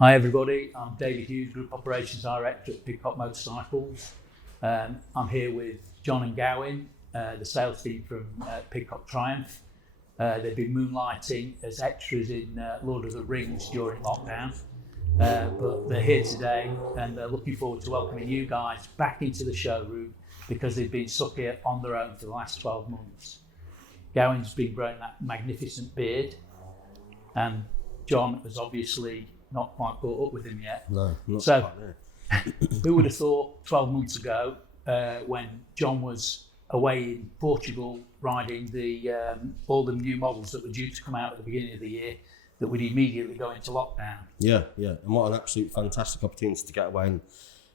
Hi everybody, I'm David Hughes, Group Operations Director at Pidcock Motorcycles. I'm here with John and Gawin, the sales team from Pidcock Triumph. They've been moonlighting as extras in Lord of the Rings during lockdown, but they're here today and they're looking forward to welcoming you guys back into the showroom because they've been stuck here on their own for the last 12 months. Gawin's been growing that magnificent beard, and John has obviously not quite caught up with him yet. No, not so, quite there. Who would have thought 12 months ago, when John was away in Portugal riding the all the new models that were due to come out at the beginning of the year, that we'd immediately go into lockdown? Yeah, and what an absolute fantastic opportunity to get away and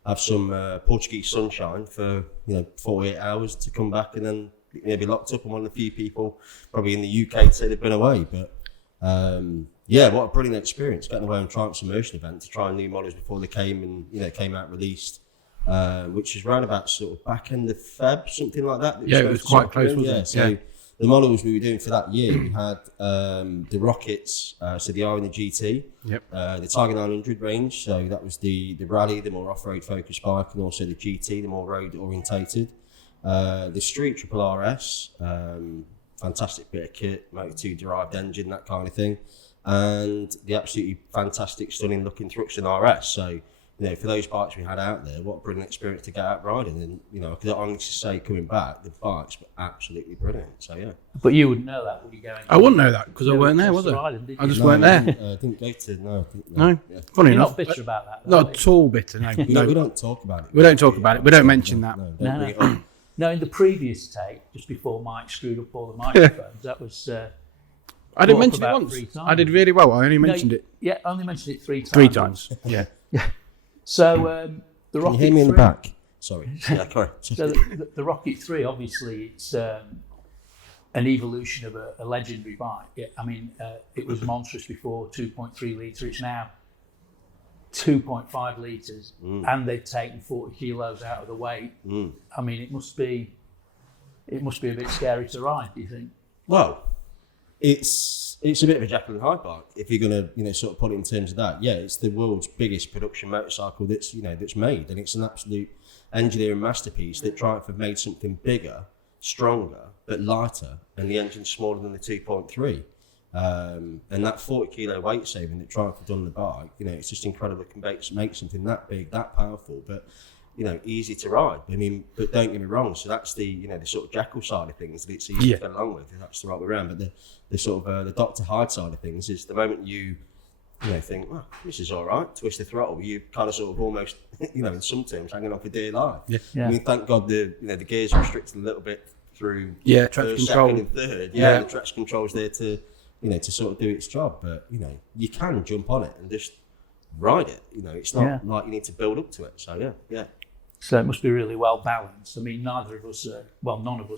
have some Portuguese sunshine for 48 hours to come back and then be locked up. I'm one of the few people probably in the UK to say they've been away, but yeah, what a brilliant experience getting away on Triumph's immersion event to try new models before they came out released, which is round about sort of back end of Feb, something like that. Yeah, it was quite close, wasn't it? So the models we were doing for that year, we had the Rockets, so the R and the GT, the Tiger 900 range, so that was the rally, the more off-road focused bike, and also the GT, the more road orientated. The Street Triple RS, fantastic bit of kit, Moto2 derived engine, that kind of thing. And the absolutely fantastic, stunning looking Thruxton RS. So, for those bikes we had out there, what a brilliant experience to get out riding. And, I could honestly say coming back, the bikes were absolutely brilliant. So, yeah. But you wouldn't know that, would you, going? I wouldn't know that because I weren't there, was I? I just weren't there. Didn't go to, no. Yeah. Funny You're enough. not bitter about that, though, Not at all bitter, no. We don't talk about it. We don't talk about it. We don't mention that. No. No, in the previous take, just before Mike screwed up all the microphones, that was... I didn't mention it once. I did really well. I only mentioned it. Yeah, only mentioned it 3 times. 3 times. Yeah. So the Rocket 3... Can you hear me in the back? Sorry. Yeah, correct. So the Rocket 3, obviously, it's an evolution of a legendary bike. Yeah, I mean, it was monstrous before, 2.3 litre. It's now 2.5 litres, and they've taken 40 kilos out of the weight. I mean, it must be a bit scary to ride, do you think? Well, it's a bit of a Jekyll and Hyde bike if you're going to sort of put it in terms of that. Yeah, it's the world's biggest production motorcycle that's made, and it's an absolute engineering masterpiece that Triumph have made something bigger, stronger, but lighter, and the engine's smaller than the 2.3. And that 40 kilo weight saving that Triumph have done on the bike, it's just incredible. It can make something that big, that powerful, but easy to ride. I mean, but don't get me wrong. So that's the the sort of Jekyll side of things that it's easy to get along with. If that's the right way around. But the sort of the Dr. Hyde side of things is the moment you think, well, this is all right. Twist the throttle. You kind of sort of almost in some terms hanging on for dear life. Yeah. I mean, thank God the gears are restricted a little bit through traction first, control, second, and third. Yeah, the traction control's there to to sort of do its job. But you can jump on it and just ride it. It's not like you need to build up to it. So yeah. So it must be really well balanced. I mean, none of us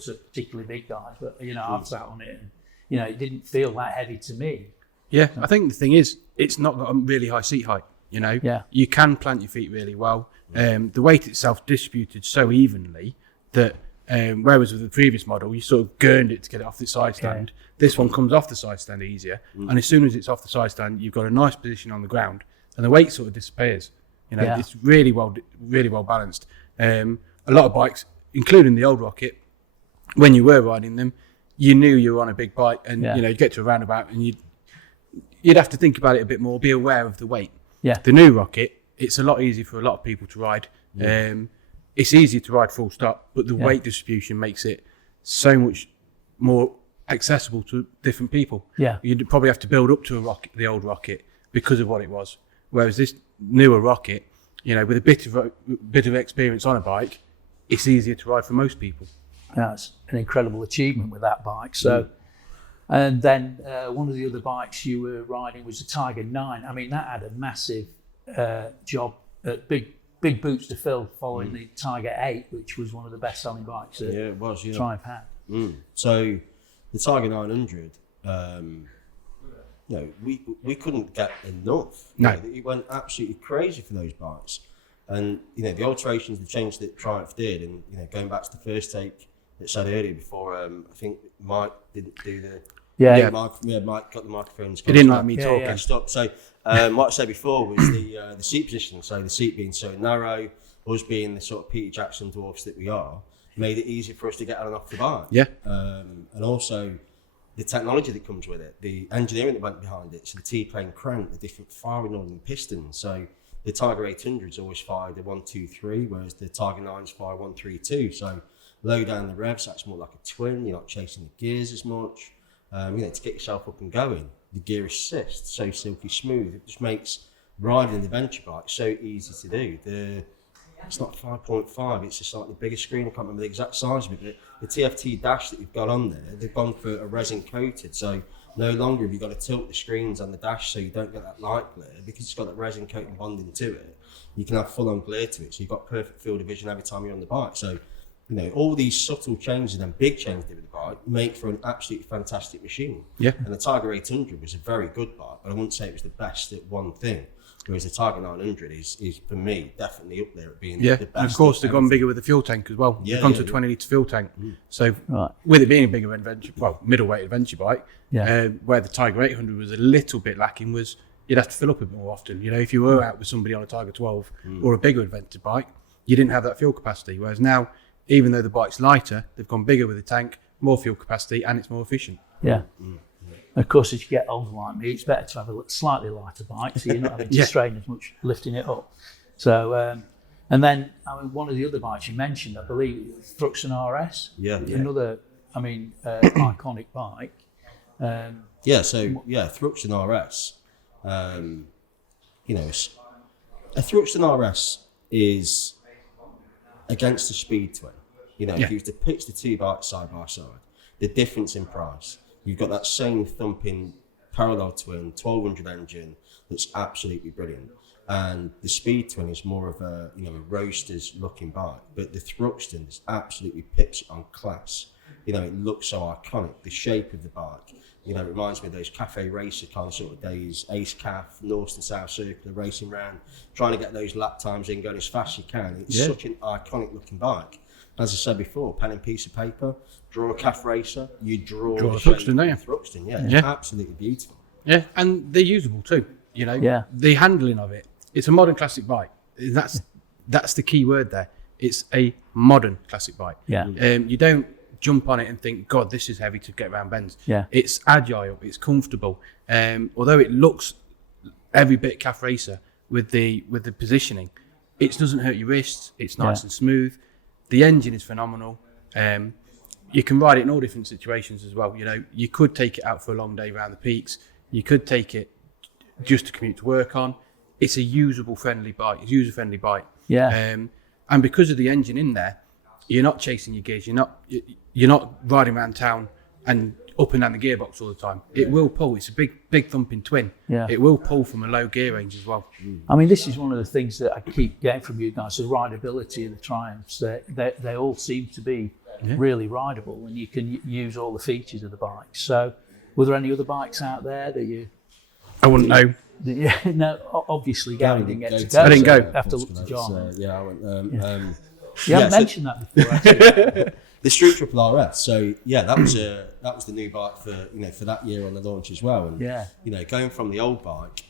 are particularly big guys, but I've sat on it and it didn't feel that heavy to me. Yeah, I think the thing is, it's not got a really high seat height. You can plant your feet really well. The weight itself distributed so evenly that whereas with the previous model, you sort of gurned it to get it off the side stand. This one comes off the side stand easier, and as soon as it's off the side stand, you've got a nice position on the ground, and the weight sort of disappears. It's really well balanced. A lot of bikes, including the old Rocket, when you were riding them, you knew you were on a big bike, and you'd get to a roundabout, and you'd have to think about it a bit more, be aware of the weight. Yeah. The new Rocket, it's a lot easier for a lot of people to ride. It's easier to ride full stop, but the weight distribution makes it so much more accessible to different people. Yeah. You'd probably have to build up to the old Rocket because of what it was. Whereas this newer Rocket, with a bit of experience on a bike, it's easier to ride for most people. That's an incredible achievement with that bike. So, and then one of the other bikes you were riding was a Tiger 9. I mean, that had a massive job, big boots to fill following the Tiger 8, which was one of the best-selling bikes that Triumph had. So the Tiger 900. We couldn't get enough. No. It went absolutely crazy for those bikes. And, the alterations, the change that Triumph did, and, going back to the first take that said earlier before, I think Mike didn't do Yeah. Mike got the microphones. He didn't like me talking. Stop. So, what I said before was the seat positioning. So the seat being so narrow, us being the sort of Peter Jackson dwarfs that we are, made it easier for us to get on and off the bike. Yeah. And also the technology that comes with it, the engineering that went behind it. So the T-plane crank, the different firing order and pistons. So the Tiger 800's always fired a 1-2-3, whereas the Tiger 9's fire 1-3-2. So low down the revs, that's more like a twin. You're not chasing the gears as much. To get yourself up and going, the gear assist, so silky smooth. It just makes riding an adventure bike so easy to do. It's not 5.5, it's a slightly bigger screen. I can't remember the exact size of it, but the TFT dash that you've got on there, they've gone for a resin coated, so no longer have you got to tilt the screens on the dash so you don't get that light glare, because it's got that resin coating bonding to it. You can have full on glare to it, so you've got perfect field of vision every time you're on the bike. So, all these subtle changes and big changes with the bike make for an absolutely fantastic machine. Yeah. And the Tiger 800 was a very good bike, but I wouldn't say it was the best at one thing. Whereas the Tiger 900 is for me, definitely up there at being the best. And of course, they've gone bigger with the fuel tank as well. They've gone to a 20 litre fuel tank. So, with it being a bigger middleweight adventure bike, where the Tiger 800 was a little bit lacking was you'd have to fill up a bit more often. If you were out with somebody on a Tiger 12 or a bigger adventure bike, you didn't have that fuel capacity. Whereas now, even though the bike's lighter, they've gone bigger with the tank, more fuel capacity, and it's more efficient. Yeah. Of course, as you get older like me, it's better to have a slightly lighter bike, so you're not having to strain as much lifting it up. So, and then one of the other bikes you mentioned, I believe, Thruxton RS. Another, iconic bike. Thruxton RS. A Thruxton RS is against the Speed Twin. If you was to pitch the two bikes side by side, the difference in price. You've got that same thumping parallel twin, 1200 engine that's absolutely brilliant. And the Speed Twin is more of a roaster's looking bike, but the Thruxton is absolutely pitched on class. It looks so iconic. The shape of the bike, it reminds me of those cafe racer kind of sort of days, Ace Caf, North and South Circular, racing around, trying to get those lap times in, going as fast as you can. It's such an iconic looking bike. As I said before, pen and piece of paper, draw a calf racer, you draw the Thruxton, don't you? Thruxton, it's absolutely beautiful. Yeah, and they're usable too. The handling of it. It's a modern classic bike. That's the key word there. It's a modern classic bike. Yeah. You don't jump on it and think, God, this is heavy to get around bends. Yeah. It's agile. It's comfortable. Although it looks every bit calf racer with the positioning, it doesn't hurt your wrists. It's nice and smooth. The engine is phenomenal. You can ride it in all different situations as well. You could take it out for a long day around the peaks. You could take it just to commute to work on. It's a user-friendly bike. Yeah. And because of the engine in there, you're not chasing your gears. You're not riding around town and up and down the gearbox all the time. It will pull. It's a big thumping twin. Yeah. It will pull from a low gear range as well. This is one of the things that I keep getting from you guys, the rideability of the Triumphs. They all seem to be really rideable, and you can use all the features of the bike. So, were there any other bikes out there that you... I wouldn't know. No, obviously Gawin didn't get to go. I didn't go. Have to look to John. I went. You haven't mentioned that before, actually. The Street Triple RS. So that was the new bike for that year on the launch as well. And going from the old bike,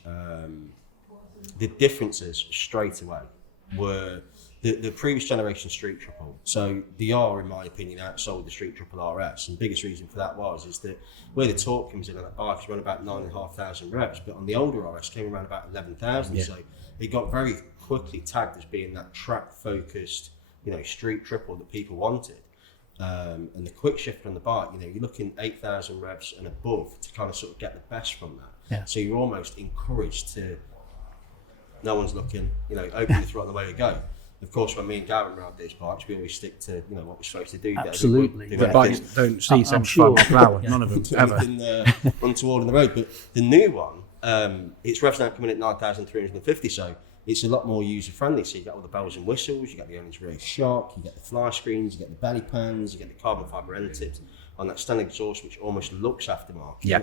the differences straight away were the previous generation Street Triple. So the R, in my opinion, outsold the Street Triple RS, and the biggest reason for that is that where the torque comes in on that bike is around about 9,500 revs, but on the older RS came around about 11,000. So it got very quickly tagged as being that track focused, Street Triple that people wanted. And the quick shift on the bike, you're looking 8,000 revs and above to kind of sort of get the best from that. Yeah. So you're almost encouraged to, no one's looking, open the throttle and away you go. Of course, when me and Gawin ride these bikes, we always stick to what we're supposed to do. Absolutely. The bikes don't see 75 miles per hour, none of them, ever. Run toward on the road. But the new one, its revs now coming at 9,350, so it's a lot more user-friendly. So you get all the bells and whistles, you get the owner's rear shock, you get the fly screens, you get the belly pans, you get the carbon fibre end tips on that standard exhaust, which almost looks aftermarket. Yeah.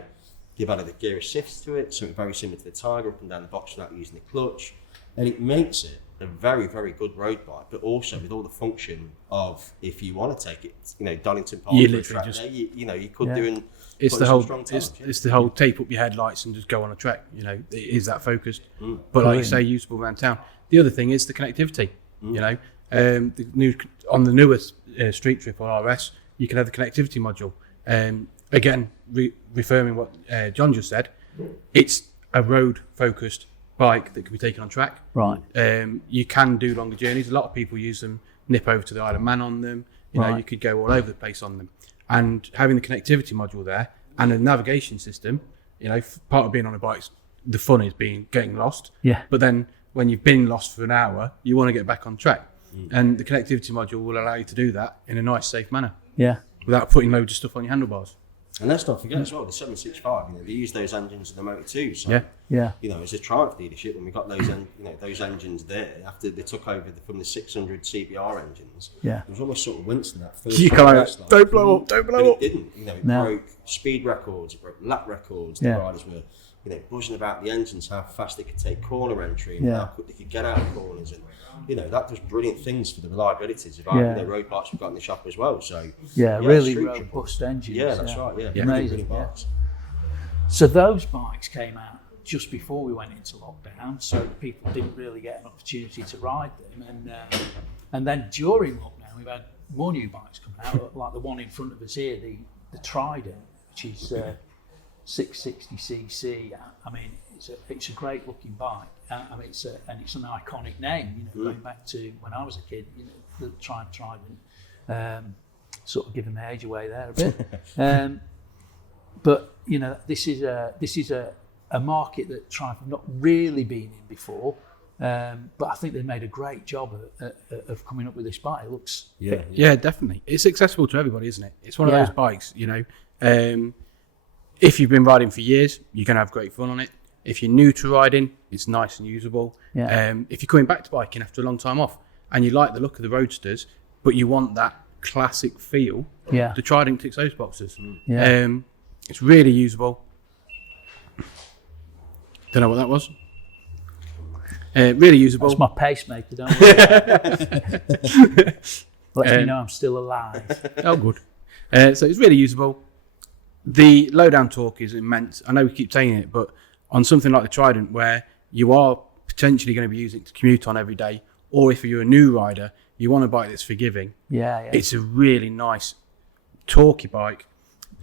They've added a gear assist to it, something very similar to the Tiger, up and down the box without using the clutch. And it makes it a very, very good road bike, but also with all the function of, if you want to take it, Donington Park, you literally just, you could do and it's the whole tape up your headlights and just go on a trek. It is that focused. But like you say, usable around town. The other thing is the connectivity. On the newest Street Trip on RS, you can have the connectivity module. Again, reaffirming what John just said, it's a road-focused bike that can be taken on track. Right. You can do longer journeys. A lot of people use them, nip over to the Isle of Man on them. You could go all over the place on them. And having the connectivity module there and a navigation system, part of being on a bike, the fun is getting lost. Yeah. But then when you've been lost for an hour, you want to get back on track. And the connectivity module will allow you to do that in a nice, safe manner. Yeah. Without putting loads of stuff on your handlebars. And let's not forget as well, the 765, they use those engines in the Motor 2. So, as a Triumph dealership, when we got those, those engines there, after they took over from the 600 CBR engines, it was almost sort of Winston, that first don't blow up. It didn't. It broke speed records, it broke lap records. The riders were, buzzing about the engines, how fast they could take corner entry and how quick they could get out of corners. And, that does brilliant things for the reliabilities of our road bikes we've got in the shop as well. So really robust engines. Yeah, that's right. Yeah, amazing. Bikes. So those bikes came out just before we went into lockdown, so people didn't really get an opportunity to ride them. And then during lockdown, we've had more new bikes come out, like the one in front of us here, the Trident, which is 660cc. I mean, it's a great looking bike. It's an iconic name, going back to when I was a kid. The Trident, sort of giving my age away there a bit. But this is a market that Triumph have not really been in before. But I think they made a great job of coming up with this bike. It looks definitely. It's accessible to everybody, isn't it? It's one of those bikes. If you've been riding for years, you're going to have great fun on it. If you're new to riding, it's nice and usable. If you're coming back to biking after a long time off and you like the look of the Roadsters, but you want that classic feel, the Trident ticks those boxes. It's really usable. Don't know what that was. Really usable. That's my pacemaker, don't worry. Let me know I'm still alive. Oh, good. So it's really usable. The low-down torque is immense. I know we keep saying it, but on something like the Trident, where you are potentially going to be using it to commute on every day, or if you're a new rider, you want a bike that's forgiving. It's a really nice, torquey bike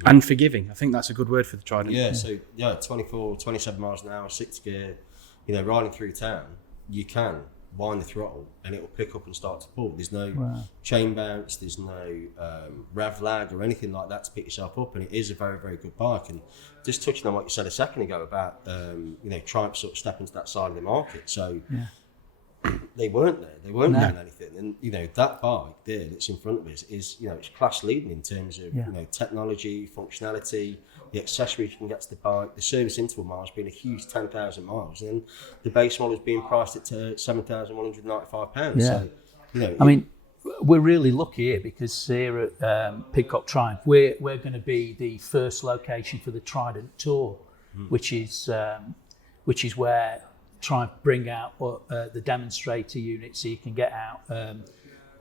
and forgiving. I think that's a good word for the Trident. So 24, 27 miles an hour, 6th gear, riding through town, you can wind the throttle and it will pick up and start to pull. There's no chain bounce, there's no rev lag or anything like that to pick yourself up, and it is a very, very good bike. And just touching on what you said a second ago about Triumph sort of stepping to that side of the market, so they weren't there, they weren't doing anything, and that bike there that's in front of us is it's class leading in terms of technology, functionality, the accessories you can get to the bike, the service interval miles being a huge 10,000 miles, and the base model is being priced at £7,195. So, I mean, we're really lucky here because here at Pidcock Triumph, we're going to be the first location for the Trident Tour, which is where Triumph bring out the demonstrator unit so you can get out.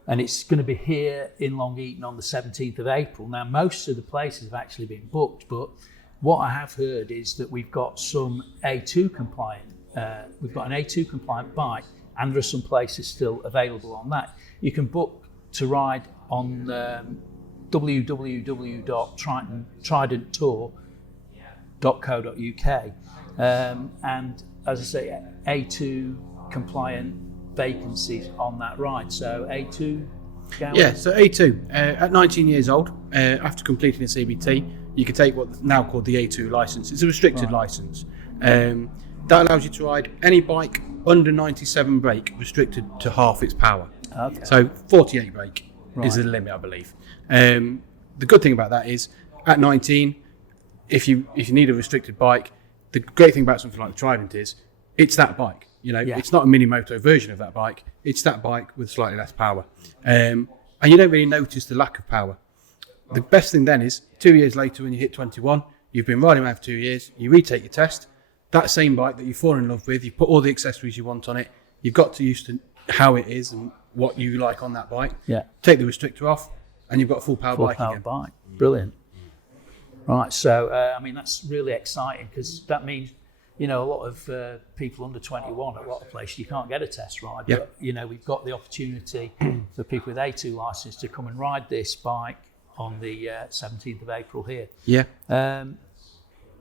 And it's going to be here in Long Eaton on the 17th of April. Now, most of the places have actually been booked, but what I have heard is that we've got some A2 compliant. We've got an A2 compliant bike, and there are some places still available on that. You can book to ride on www.tridenttour.co.uk. And as I say, A2 compliant vacancies on that ride. So A2, Gawin? So A2 at 19 years old, after completing a CBT, you can take what's now called the A2 license. It's a restricted license. That allows you to ride any bike under 97 brake, restricted to half its power. So 48 brake is the limit, I believe. The good thing about that is at 19, if you need a restricted bike, the great thing about something like the Trident is it's that bike. It's not a mini moto version of that bike. It's that bike with slightly less power. And you don't really notice the lack of power. The best thing then is 2 years later when you hit 21, You've been riding around for 2 years. You retake your test. That same bike that you fall in love with, you put all the accessories you want on it. You've got to used to how it is and what you like on that bike. Yeah. Take the restrictor off, and you've got a full power bike again. Brilliant. Right. So I mean, that's really exciting because that means, you know, a lot of people under 21 at a lot of places you can't get a test ride. Yeah. But you know, we've got the opportunity for people with A2 license to come and ride this bike on the 17th of April here. Yeah.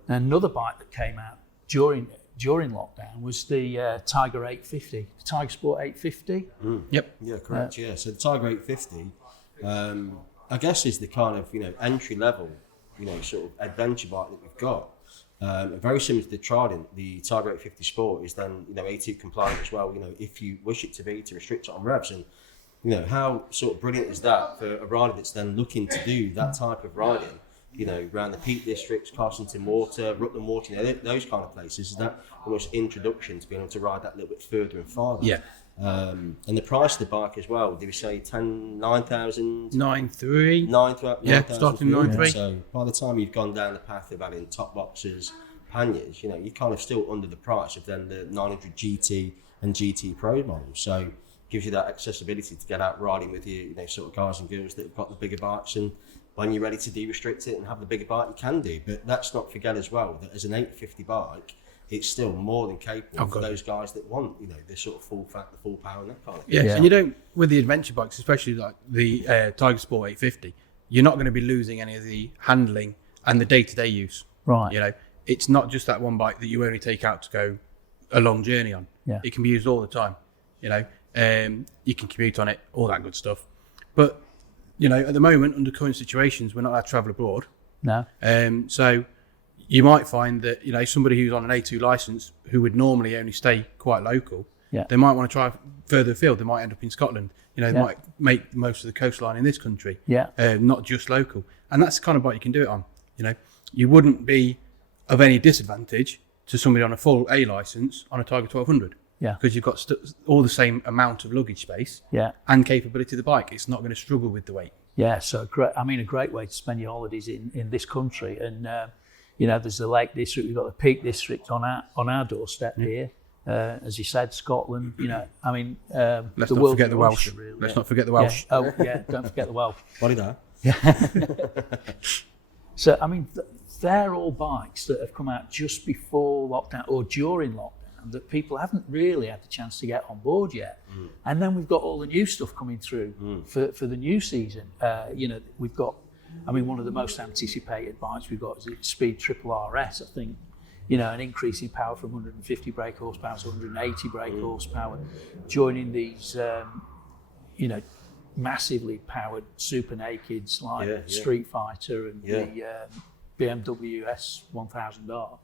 Another bike that came out during lockdown was the Tiger 850, the Tiger Sport 850. Yep. Yeah, correct. Yeah, so the Tiger 850, I guess, is the kind of, you know, entry level, you know, sort of adventure bike that we've got. Very similar to the Trident, the Tiger 850 Sport is then, you know, A2 compliant as well. You know, if you wish it to be, to restrict it on revs, and you know, how sort of brilliant is that for a rider that's then looking to do that type of riding, you know, around the Peak Districts, Carsington Water, Rutland Water, you know, those kind of places, is that almost introduction to being able to ride that little bit further and farther. Yeah. And the price of the bike as well, did we say 9,000? 9.3. 9,000. Yeah, starting 9.3. So by the time you've gone down the path of adding top boxes, panniers, you know, you're kind of still under the price of then the 900 GT and GT Pro models. So gives you that accessibility to get out riding with you know, sort of guys and girls that have got the bigger bikes, and when you're ready to de-restrict it and have the bigger bike, you can do. But let's not forget as well that as an 850 bike, it's still more than capable for those guys that want, you know, the sort of full fat, the full power and that kind of thing. Yeah, and you don't, with the adventure bikes, especially like the Tiger Sport 850, you're not going to be losing any of the handling and the day-to-day use. Right. You know, it's not just that one bike that you only take out to go a long journey on. Yeah. It can be used all the time. You know, you can commute on it, all that good stuff. But, you know, at the moment, under current situations, we're not allowed to travel abroad. No. So you might find that, you know, somebody who's on an A2 license who would normally only stay quite local, they might want to try further afield. They might end up in Scotland. You know, they might make most of the coastline in this country, not just local. And that's the kind of bike you can do it on. You know, you wouldn't be of any disadvantage to somebody on a full A license on a Tiger 1200. Yeah. Because you've got all the same amount of luggage space and capability of the bike. It's not going to struggle with the weight. Yeah, so great. I mean, a great way to spend your holidays in this country. And you know, there's the Lake District. We've got the Peak District on our doorstep here. As you said, Scotland. You know, I mean, let's not forget the Welsh. Really, let's not forget the Welsh. Yeah. Oh yeah, don't forget the Welsh. What is that? Yeah. So I mean, they're all bikes that have come out just before lockdown or during lockdown that people haven't really had the chance to get on board yet. And then we've got all the new stuff coming through for the new season. You know, we've got, I mean, one of the most anticipated bikes we've got is the Speed Triple RS. I think, you know, an increase in power from 150 brake horsepower to 180 brake horsepower, joining these, you know, massively powered super nakeds like Street Fighter and the BMW S1000R.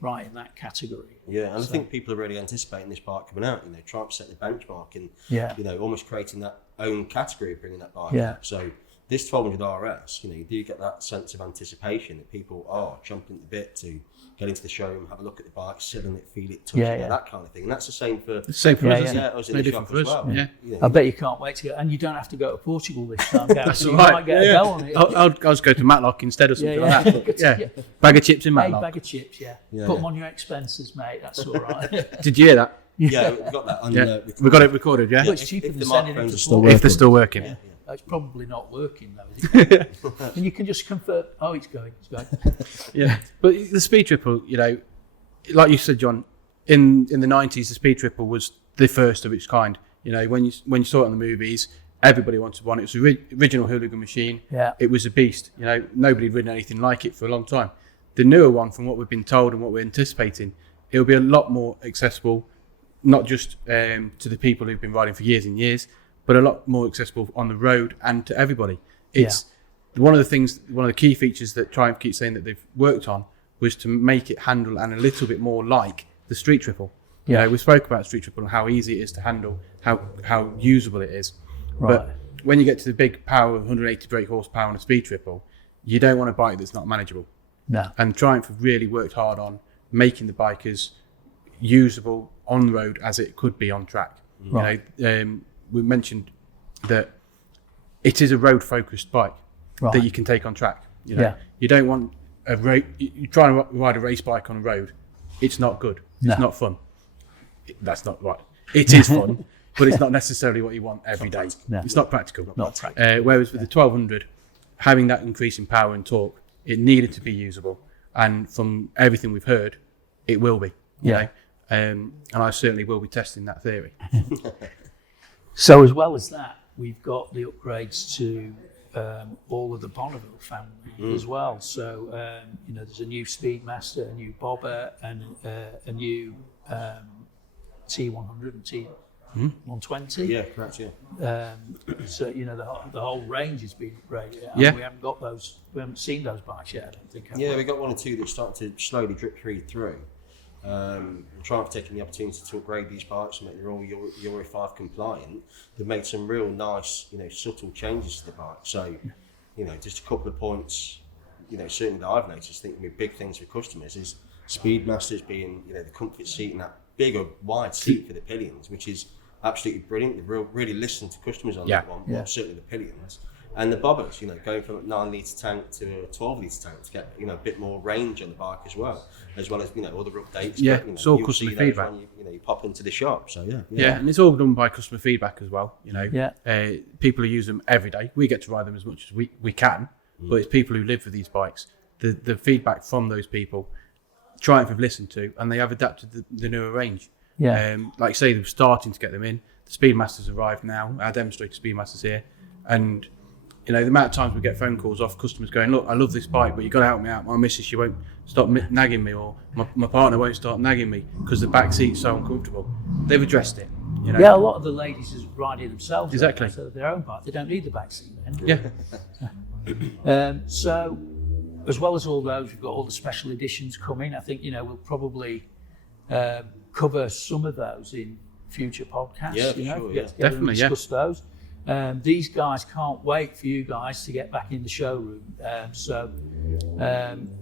Right in that category. Yeah, and I think people are really anticipating this bike coming out. You know, trying to set the benchmark and you know, almost creating that own category of bringing that bike out. So this 1200 RS, you know, you do get that sense of anticipation that people are jumping at the bit to get into the showroom, have a look at the bike, sit on it, feel it, touch it, that kind of thing. And that's the same for us. Us in the shop as well. Yeah. You know, I bet you can't wait to go, and you don't have to go to Portugal this time. That's all right. You might get a go on it. I'll just go to Matlock instead of something like that. Bag of chips in Matlock. Bag of chips, Put them on your expenses, mate. That's all right. Did you hear that? Yeah, we got that. We got it recorded, Well, it's cheaper than the sending it microphones to are still Portugal. If they're still working. It's probably not working though, is it? And you can just confirm, it's going. Yeah, but the Speed Triple, you know, like you said, John, in the 90s, the Speed Triple was the first of its kind. You know, when you saw it in the movies, everybody wanted one. It was the original hooligan machine. Yeah. It was a beast. You know, nobody had ridden anything like it for a long time. The newer one, from what we've been told and what we're anticipating, it'll be a lot more accessible, not just to the people who've been riding for years and years, but a lot more accessible on the road and to everybody. It's one of the key features that Triumph keeps saying that they've worked on was to make it handle and a little bit more like the Street Triple. You know, we spoke about Street Triple and how easy it is to handle, how usable it is. Right. But when you get to the big power of 180 brake horsepower on a Speed Triple, you don't want a bike that's not manageable. No. And Triumph have really worked hard on making the bike as usable on the road as it could be on track. Right. You know, we mentioned that it is a road-focused bike that you can take on track. You know, you don't want you're trying to ride a race bike on a road, it's not good. No. It's not fun. That's not right. It is fun, but it's not necessarily what you want every day. No. It's not practical. Not practical. Whereas with the 1200, having that increase in power and torque, it needed to be usable. And from everything we've heard, it will be. You know? And I certainly will be testing that theory. So as well as that, we've got the upgrades to all of the Bonneville family as well. So there's a new Speedmaster, a new Bobber, and a new T100 and T120. Yeah, correct. Yeah. So the whole range has been upgraded. Yeah. We haven't got those. We haven't seen those bikes yet. I don't think. Yeah, we got one or two that started to slowly drip through. Triumph taking the opportunity to upgrade these bikes and make them all Euro 5 compliant. They've made some real nice, subtle changes to the bike. So, just a couple of points, certainly that I've noticed. I think big things for customers is Speedmasters being, the comfort seat and that bigger, wide seat for the pillions, which is absolutely brilliant. They've really listened to customers on that one. Well, certainly the pillions. And the bobbers, going from a 9 litre tank to a 12 litre tank to get, a bit more range on the bike as well as, other updates. Yeah, but, it's all you'll customer see those feedback. when you pop into the shop. So Yeah, and it's all done by customer feedback as well. Yeah. People who use them every day. We get to ride them as much as we can, but it's people who live with these bikes. The feedback from those people, Triumph have listened to, and they have adapted the newer range. Yeah. Like I say, they're starting to get them in. The Speedmasters arrived now. Our demonstrator Speedmasters here, and the amount of times we get phone calls off customers going, look, I love this bike, but you've got to help me out. My missus, she won't stop nagging me, or my partner won't stop nagging me because the back seat's so uncomfortable. They've addressed it. Yeah, a lot of the ladies is riding themselves. Exactly. Instead of their own bike. They don't need the back seat then. Yeah. So, as well as all those, we've got all the special editions coming. I think, we'll probably cover some of those in future podcasts. Yeah, for sure, yeah. Definitely, discuss those. These guys can't wait for you guys to get back in the showroom. So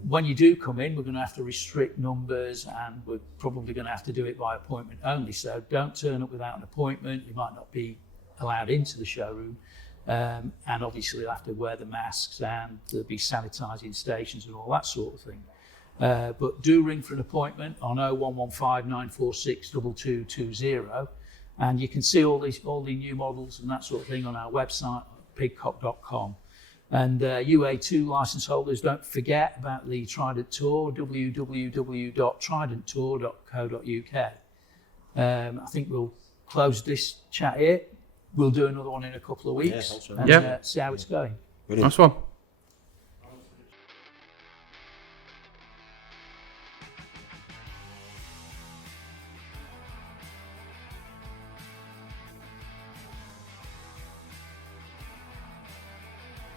when you do come in, we're going to have to restrict numbers, and we're probably going to have to do it by appointment only. So don't turn up without an appointment. You might not be allowed into the showroom. And obviously you'll have to wear the masks, and there'll be sanitising stations and all that sort of thing. But do ring for an appointment on 0115 946 2220. And you can see all the new models and that sort of thing on our website, pidcock.com. And UA2 license holders, don't forget about the Trident Tour, www.tridenttour.co.uk. I think we'll close this chat here. We'll do another one in a couple of weeks and see how it's going. Brilliant. Nice one.